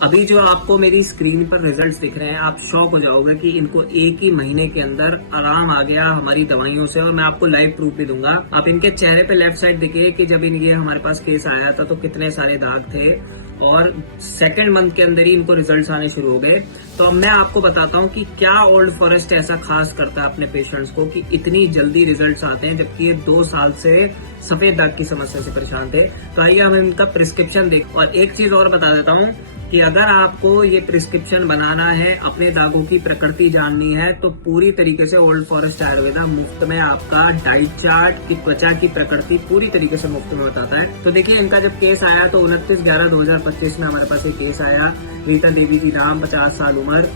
अभी जो आपको मेरी स्क्रीन पर रिजल्ट्स दिख रहे हैं, आप शॉक हो जाओगे कि इनको एक ही महीने के अंदर आराम आ गया हमारी दवाइयों से। और मैं आपको लाइव प्रूफ भी दूंगा। आप इनके चेहरे पे लेफ्ट साइड देखिए कि जब इनके हमारे पास केस आया था तो कितने सारे दाग थे, और सेकेंड मंथ के अंदर ही इनको रिजल्ट्स आने शुरू हो गए। तो अब मैं आपको बताता हूँ कि क्या ओल्ड फॉरेस्ट ऐसा खास करता है अपने पेशेंट्स को कि इतनी जल्दी रिजल्ट्स आते हैं, जबकि ये 2 साल से सफेद दाग की समस्या से परेशान थे। तो आइए हम इनका प्रिस्क्रिप्शन देख। और एक चीज और बता देता हूँ कि अगर आपको ये प्रिस्क्रिप्शन बनाना है, अपने दागों की प्रकृति जाननी है, तो पूरी तरीके से ओल्ड फॉरेस्ट आयुर्वेदा मुफ्त में आपका डाइट चार्ट की त्वचा की प्रकृति पूरी तरीके से मुफ्त में बताता है। तो देखिए, इनका जब केस आया तो 29/11/2025 में हमारे पास एक केस आया। रीता देवी जी नाम, 50 साल उम्र।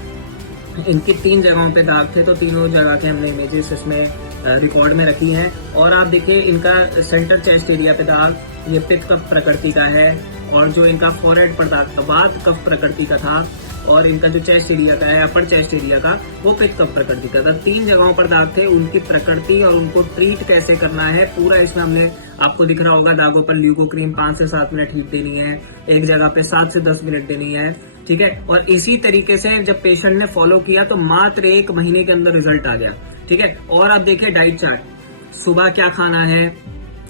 इनकी 3 जगहों पे दाग थे, तो तीनों जगह के हमने इमेजेस इसमें रिकॉर्ड में रखी हैं। और आप देखिए, इनका सेंटर चेस्ट एरिया पे दाग, ये पित्त कफ प्रकृति का है। और जो इनका फोरहेड पर दाग था, वात कफ प्रकृति का था। और इनका जो चेस्ट एरिया का है, अपर चेस्ट एरिया का, वो पित्त कफ प्रकृति का था। 3 जगहों पर दाग थे। उनकी प्रकृति और उनको ट्रीट कैसे करना है पूरा इसमें हमने आपको दिख रहा होगा। दागों पर ल्यूको क्रीम 5 से 7 मिनट हीट देनी है, एक जगह पे 7 से 10 मिनट देनी है, ठीक है। और इसी तरीके से जब पेशेंट ने फॉलो किया तो मात्र 1 महीने के अंदर रिजल्ट आ गया, ठीक है। और आप देखिए डाइट चार्ट, सुबह क्या खाना है,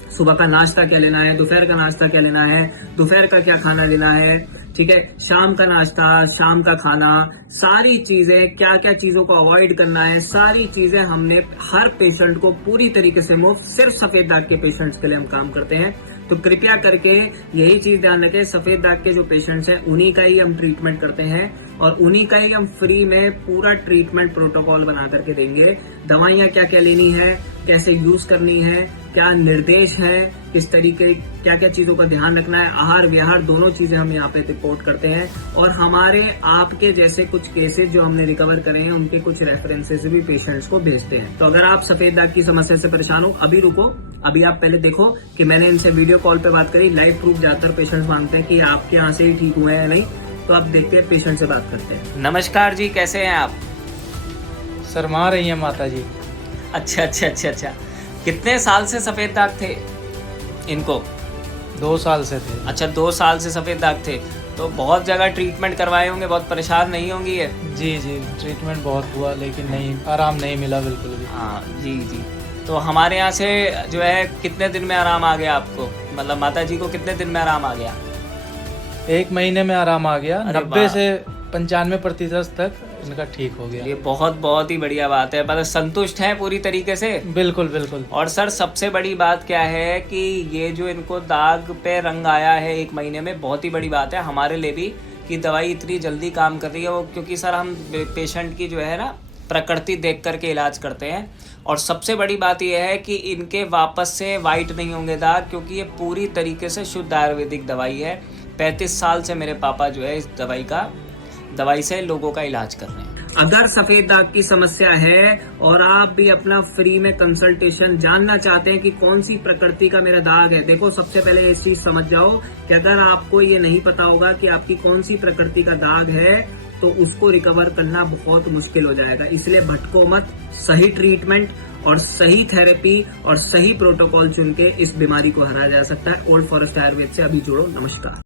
सुबह का नाश्ता क्या लेना है, दोपहर का नाश्ता क्या लेना है, दोपहर का क्या खाना लेना है, ठीक है, शाम का नाश्ता, शाम का खाना, सारी चीजें, क्या क्या चीजों को अवॉइड करना है, सारी चीजें हमने हर पेशेंट को पूरी तरीके से मुफ्त, सिर्फ सफेद दाग के पेशेंट्स के लिए हम काम करते हैं। तो कृपया करके यही चीज ध्यान रखें, सफेद दाग के जो पेशेंट्स हैं उन्हीं का ही हम ट्रीटमेंट करते हैं, और उन्हीं का ही हम फ्री में पूरा ट्रीटमेंट प्रोटोकॉल बना करके देंगे। दवाइयां क्या क्या लेनी है, कैसे यूज करनी है, क्या निर्देश है, किस तरीके क्या क्या चीजों का ध्यान रखना है, आहार विहार दोनों चीजें हम यहाँ पे रिपोर्ट करते हैं। और हमारे आपके जैसे कुछ केसेस जो हमने रिकवर करे हैं, उनके कुछ रेफरेंसेस भी पेशेंट्स को भेजते हैं। तो अगर आप सफेद दाग की समस्या से परेशान हो, अभी रुको, अभी आप पहले देखो कि मैंने इनसे वीडियो कॉल पे बात करी। लाइव प्रूफ ज्यादातर पेशेंट्स मांगते हैं कि आपके यहाँ से ही ठीक हुए हैं या नहीं। तो आप देखते हैं, पेशेंट से बात करते हैं। नमस्कार जी, कैसे हैं आप? शर्मा रही है माता जी। अच्छा। कितने साल से सफेद दाग थे इनको? 2 साल से थे। अच्छा, 2 साल से सफेद दाग थे। तो बहुत जगह ट्रीटमेंट करवाए होंगे, बहुत परेशान नहीं होंगी ये? जी ट्रीटमेंट बहुत हुआ, लेकिन नहीं, आराम नहीं मिला बिल्कुल भी। हाँ जी। तो हमारे यहाँ से जो है कितने दिन में आराम आ गया आपको? मतलब माता जी को कितने दिन में आराम आ गया? 1 महीने में आराम आ गया। 90 वाह। से 95% तक इनका ठीक हो गया। ये बहुत ही बढ़िया बात है। मतलब संतुष्ट हैं पूरी तरीके से? बिल्कुल। और सर, सबसे बड़ी बात क्या है कि ये जो इनको दाग पे रंग आया है 1 महीने में, बहुत ही बड़ी बात है हमारे लिए भी कि दवाई इतनी जल्दी काम कर रही है। वो क्योंकि सर हम पेशेंट की जो है ना प्रकृति देख करके इलाज करते हैं। और सबसे बड़ी बात यह है कि इनके वापस से वाइट नहीं होंगे दाग, क्योंकि ये पूरी तरीके से शुद्ध आयुर्वेदिक दवाई है। 35 साल से मेरे पापा जो है इस दवाई से लोगों का इलाज कर रहे हैं। अगर सफेद दाग की समस्या है और आप भी अपना फ्री में कंसल्टेशन जानना चाहते हैं कि कौन सी प्रकृति का मेरा दाग है, देखो सबसे पहले इस चीज समझ जाओ कि अगर आपको ये नहीं पता होगा कि आपकी कौन सी प्रकृति का दाग है, तो उसको रिकवर करना बहुत मुश्किल हो जाएगा। इसलिए भटको मत, सही ट्रीटमेंट और सही थेरेपी और सही प्रोटोकॉल चुन के इस बीमारी को हराया जा सकता है। ओल्ड फॉरेस्ट आयुर्वेद से अभी जुड़ो। नमस्कार।